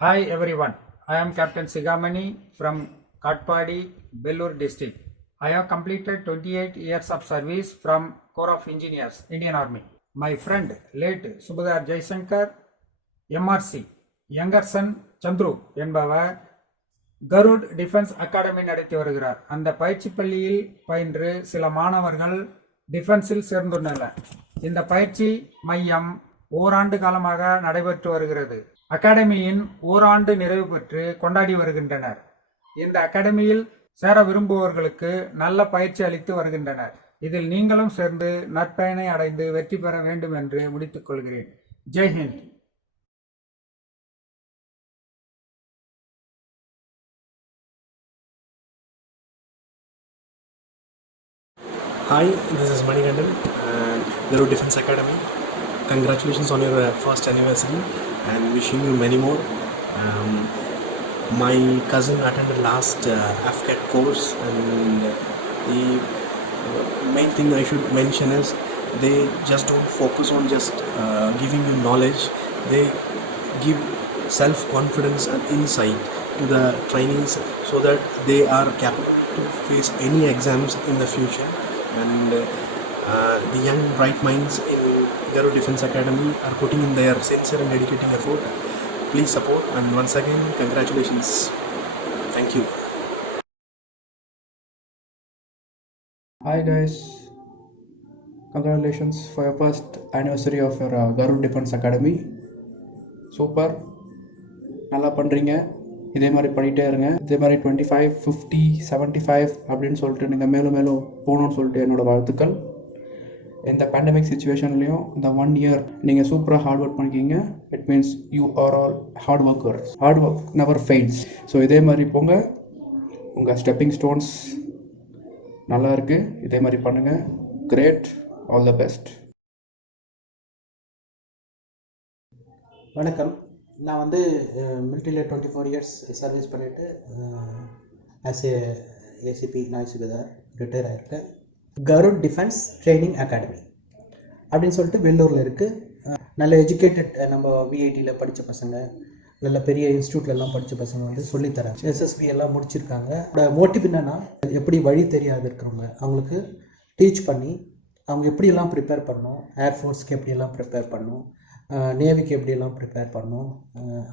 Hi everyone, I am Captain Sigamani from Katpadi, Bellur district. I have completed 28 years of service from Corps of Engineers, Indian Army. My friend, late Subhadar Jaisankar, MRC, younger son Chandru என்பவர் Garud defence academy நடத்தி வருகிறார். அந்த பயிற்சி பள்ளியில் பயின்று சில மாணவர்கள் டிஃபென்ஸில் சேர்ந்துள்ளனர். இந்த பயிற்சி மையம் ஓராண்டு காலமாக நடைபெற்று வருகிறது. அகாடமியின் ஓராண்டு நிறைவு பெற்று கொண்டாடி வருகின்றனர். இந்த அகாடமியில் சேர விரும்புவோர்களுக்கு நல்ல பயிற்சி அளித்து வருகின்றனர். இதில் நீங்களும் சேர்ந்து நற்பயனை அடைந்து வெற்றி பெற வேண்டும் என்று முடித்துக் கொள்கிறேன். ஜெய்ஹிந்த். Hi, this is Manigandan and the Road Defense Academy. Congratulations on your first anniversary and wishing you many more. My cousin attended last AFCAT course, and the main thing I should mention is they just don't focus on just giving you knowledge. They give self-confidence and insight to the trainees so that they are capable to face any exams in the future. And the young bright minds in Garuda Defense Academy are putting in their sincere and dedicating effort. Please support, and once again congratulations. Thank you. Hi guys, congratulations for your first anniversary of your Garuda Defense Academy. Super, நல்லா பண்ணுறீங்க. இதே மாதிரி பண்ணிகிட்டே இருங்க. இதே மாதிரி 25, 50, 75 அப்படின்னு சொல்லிட்டு நீங்கள் மேலும் மேலும் போகணுன்னு சொல்லிட்டு என்னோடய வாழ்த்துக்கள். இந்த பேண்டமிக் சுச்சுவேஷன்லேயும் இந்த 1 year நீங்கள் சூப்பராக ஹார்ட் ஒர்க் பண்ணிக்கிங்க. It means you are all hard workers. Hard work never fails. So இதே மாதிரி போங்க. உங்கள் ஸ்டெப்பிங் ஸ்டோன்ஸ் நல்லா இருக்குது. இதே மாதிரி பண்ணுங்கள். கிரேட். All the best. வணக்கம். நான் வந்து மிலிட்ரியில் 24 years சர்வீஸ் பண்ணிவிட்டு ஆஸ் ஏ ஏசிபி நாய் சுபேதார் ரிட்டையர் ஆகிருக்கேன். கருட் டிஃபென்ஸ் ட்ரைனிங் அகாடமி அப்படின்னு சொல்லிட்டு வெள்ளூரில் இருக்குது. நல்ல எஜுகேட்டட், நம்ம விஐடியில் படித்த பசங்க, நல்ல பெரிய இன்ஸ்டியூட்லலாம் படித்த பசங்க வந்து சொல்லித்தரேன். எஸ்எஸ்பி எல்லாம் முடிச்சிருக்காங்க. மோட்டிவ் என்னென்னா, எப்படி வழி தெரியாது இருக்கிறவங்க அவங்களுக்கு டீச் பண்ணி அவங்க எப்படியெல்லாம் ப்ரிப்பேர் பண்ணணும், ஏர்ஃபோர்ஸ்க்கு எப்படியெல்லாம் ப்ரிப்பேர் பண்ணணும், நேவிக்கு எப்படியெல்லாம் ப்ரிப்பேர் பண்ணணும்,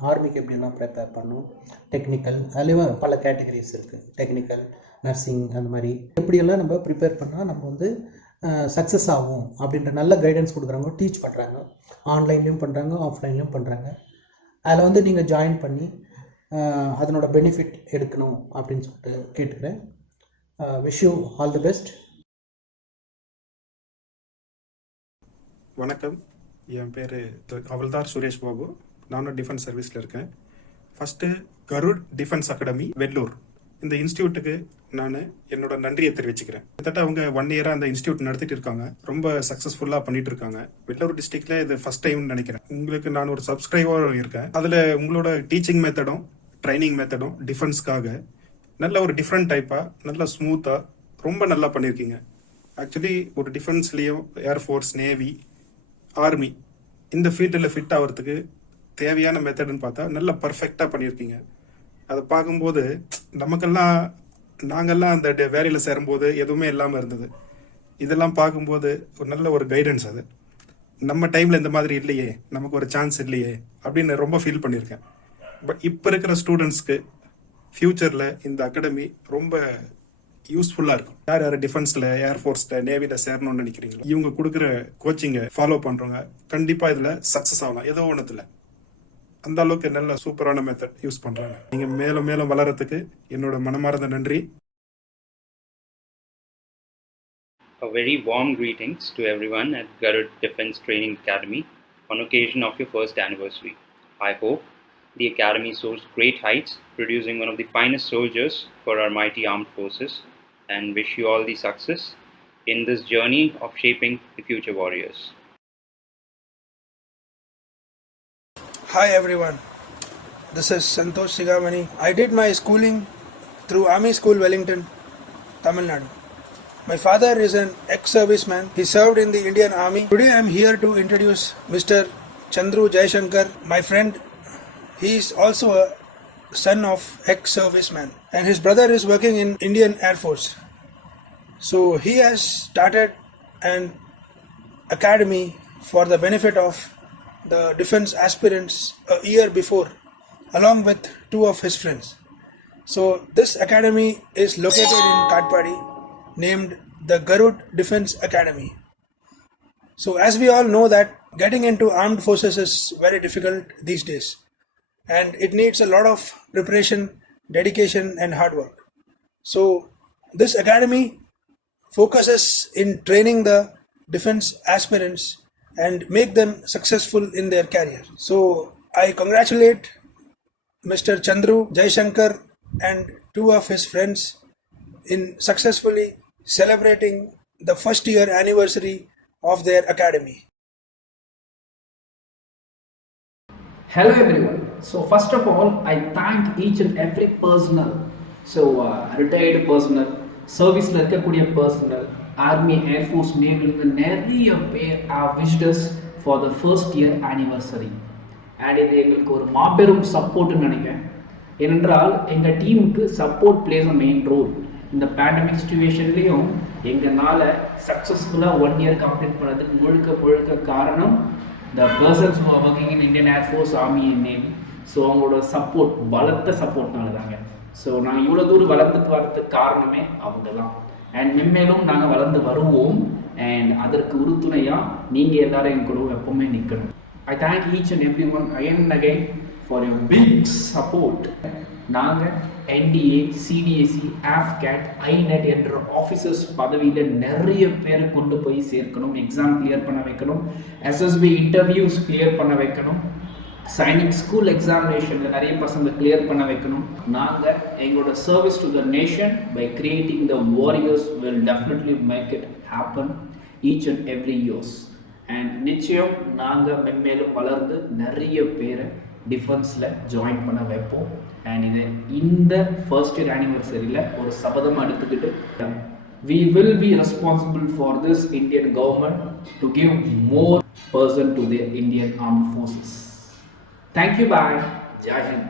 ஆர்மிக்கு எப்படியெல்லாம் ப்ரிப்பேர் பண்ணணும், டெக்னிக்கல், அதுலேயும் பல கேட்டகரிஸ் இருக்குது. டெக்னிக்கல், நர்சிங், அந்த மாதிரி எப்படியெல்லாம் நம்ம ப்ரிப்பேர் பண்ணால் நம்ம வந்து சக்ஸஸ் ஆகும் அப்படின்ற நல்ல கைடன்ஸ் கொடுக்குறாங்க, டீச் பண்ணுறாங்க. ஆன்லைன்லேயும் பண்ணுறாங்க, ஆஃப்லைன்லேயும் பண்ணுறாங்க. அதில் வந்து நீங்கள் ஜாயின் பண்ணி அதனோட பெனிஃபிட் எடுக்கணும் அப்படின்னு சொல்லிட்டு கேட்டுக்கிறேன். Wish you all the best. வணக்கம், என் பேர் அவல்தார் சுரேஷ் பாபு. நானும் டிஃபென்ஸ் சர்வீஸில் இருக்கேன். First Garud defence academy Vellore, இந்த இன்ஸ்டியூட்டுக்கு நான் என்னோட நன்றியை தெரிவிச்சுக்கிறேன். கிட்டத்தட்ட அவங்க 1 year அந்த இன்ஸ்டியூட் நடத்திட்டு இருக்காங்க. ரொம்ப சக்ஸஸ்ஃபுல்லாக பண்ணிட்டு இருக்காங்க. வெள்ளூர் டிஸ்ட்ரிக்ட்ல இது ஃபர்ஸ்ட் டைம் நினைக்கிறேன். உங்களுக்கு நான் ஒரு சப்ஸ்கிரைபர் இருக்கேன். அதில் உங்களோட டீச்சிங் மெத்தடும் ட்ரைனிங் மெத்தடும் டிஃபென்ஸ்க்காக நல்ல ஒரு டிஃப்ரெண்ட் டைப்பாக, நல்லா ஸ்மூத்தாக, ரொம்ப நல்லா பண்ணியிருக்கீங்க. ஆக்சுவலி ஒரு டிஃபென்ஸ்லேயும் ஏர்ஃபோர்ஸ், நேவி, ஆர்மி இந்த ஃபீல்டில் ஃபிட் ஆகிறதுக்கு தேவையான மெத்தடுன்னு பார்த்தா நல்லா பர்ஃபெக்டாக பண்ணியிருக்கீங்க. அதை பார்க்கும்போது நாங்கள்லாம் அந்த வேலையில் சேரும்போது எதுவுமே இல்லாமல் இருந்தது. இதெல்லாம் பார்க்கும்போது ஒரு நல்ல ஒரு கைடன்ஸ். அது நம்ம டைமில் இந்த மாதிரி இல்லையே, நமக்கு ஒரு சான்ஸ் இல்லையே அப்படின்னு ரொம்ப ஃபீல் பண்ணியிருக்கேன். பட் இப்போ இருக்கிற ஸ்டூடெண்ட்ஸ்க்கு ஃப்யூச்சரில் இந்த அகாடமி ரொம்ப யூஸ்ஃபுல்லாக இருக்கும். யார் யார் டிஃபென்ஸில், ஏர்ஃபோர்ஸில், நேவியில் சேரணும்னு நினைக்கிறீங்களோ இவங்க கொடுக்குற கோச்சிங்கை ஃபாலோ பண்ணுறவங்க கண்டிப்பாக இதில் சக்ஸஸ் ஆகலாம். ஏதோ ஒன்றுத்தில் அந்த அளவுக்கு நல்ல சூப்பரான மெத்தட் யூஸ் பண்ணுறாங்க. நீங்கள் மேலும் மேலும் வளரத்துக்கு என்னோட மனமார்ந்த நன்றி. A very warm greetings to everyone at Garud Defense Training Academy on occasion of your first anniversary. I hope the Academy soars great heights, producing one of the finest soldiers for our mighty armed forces, and wish you all the success in this journey of shaping the future warriors. Hi everyone, this is Santosh Sigamani. I did my schooling through Army School Wellington, Tamil Nadu. My father is an ex-serviceman. He served in the Indian Army. Today I am here to introduce Mr. Chandru Jaishankar, my friend. he is also a son of ex-serviceman, and his brother is working in Indian Air Force. So he has started an academy for the benefit of the defense aspirants a year before, along with two of his friends. So this academy is located in Katpadi, named the Garud Defense Academy. So as we all know that getting into armed forces is very difficult these days, and it needs a lot of preparation, dedication and hard work. So this academy focuses in training the defense aspirants and make them successful in their career. So I congratulate Mr. Chandru Jaishankar and two of his friends in successfully celebrating the first year anniversary of their academy. Hello everyone. So first of all, I thank each and every personnel. So retired personnel, serviceல இருக்கக்கூடிய personnel, army, air force, naval நிறைய பேர் have wished us for the first year anniversary. And இது எங்களுக்கு ஒரு மாபெரும் சப்போர்ட்னு நினைக்கிறேன். ஏனென்றால் எங்கள் டீமுக்கு support plays a main role. இந்த பேண்டமிக் சுச்சுவேஷன்லேயும் எங்களால் சக்ஸஸ்ஃபுல்லாக 1 year கம்ப்ளீட் பண்ணதுக்கு முழுக்க காரணம் the persons who are working in Indian Air Force, Army and Navy. So அவங்களோட சப்போர்ட், பலத்த சப்போர்ட்னால தாங்க. ஸோ நாங்கள் இவ்வளோ தூரம் வளர்ந்துட்டு வரதுக்கு காரணமே அவங்க தான். அண்ட் மென்மேலும் நாங்கள் வளர்ந்து வருவோம். அண்ட் அதற்கு உறுதுணையாக நீங்கள் எல்லாரும் என் கூட எப்பவுமே நிற்கணும். I thank each and everyone again and again for your big support. நாங்கள் NDA, CDAC, AFCAT, INET என்ற ஆஃபீஸர்ஸ் பதவியில் நிறைய பேரை கொண்டு போய் சேர்க்கணும், எக்ஸாம் கிளியர் பண்ண வைக்கணும், SSB இன்டர்வியூஸ் கிளியர் பண்ண வைக்கணும், சைனிக் ஸ்கூல் எக்ஸாமினேஷனில் நிறைய பசங்க கிளியர் பண்ண வைக்கணும். நாங்கள் எங்களோட service to the nation by creating the warriors will definitely make it happen each and every years. And நிச்சயம் நாங்கள் மென்மேலும் வளர்ந்து நிறைய பேரை டிஃபென்ஸில் ஜாயின் பண்ண வைப்போம். அண்ட் இது இந்த ஃபர்ஸ்ட் இயர் ஆனிவர்சரியில் ஒரு சபதம் எடுத்துக்கிட்டு we will be responsible for this Indian government to give more person to the Indian armed forces. Thank you, bye. Jai Hind.